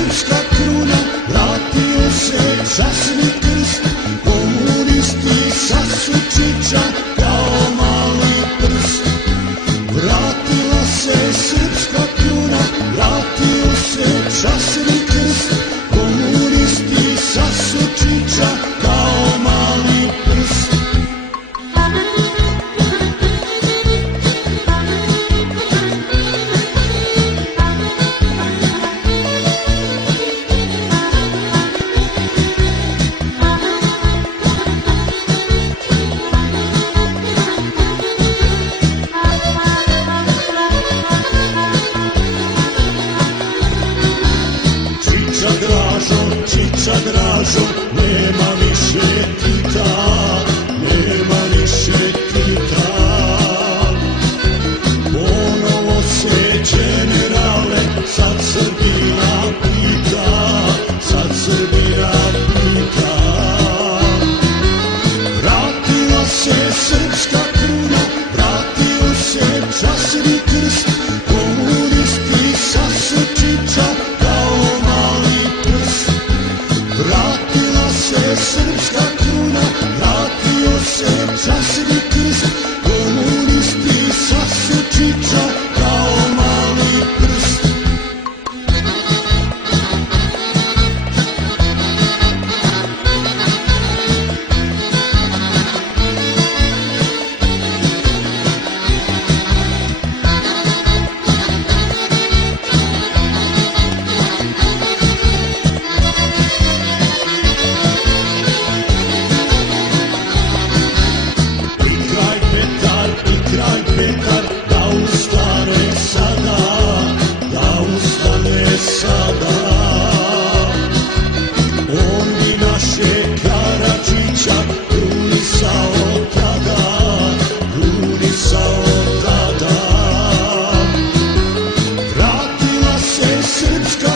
srpska kruna, vratio se časni krst, komunisti sasučića kao mali prst. Vratila se srpska kruna, vratio se časni krst, komunisti sasučića kao mali prst. Čiča Dražo, nema više Tita, nema više Tita. Ponovo se generale, sad Srbija pita, sad Srbija pita. Vratila se srpska kruna, vratio se časni krst, komunisti sasučića kao mali prst. Vratila se srpska kruna, vratio se časni krst, komunisti sasučića kao mali prst. Petar, da ustane sada, on bi naše Karadžića krunisao tada. Vratila se srpska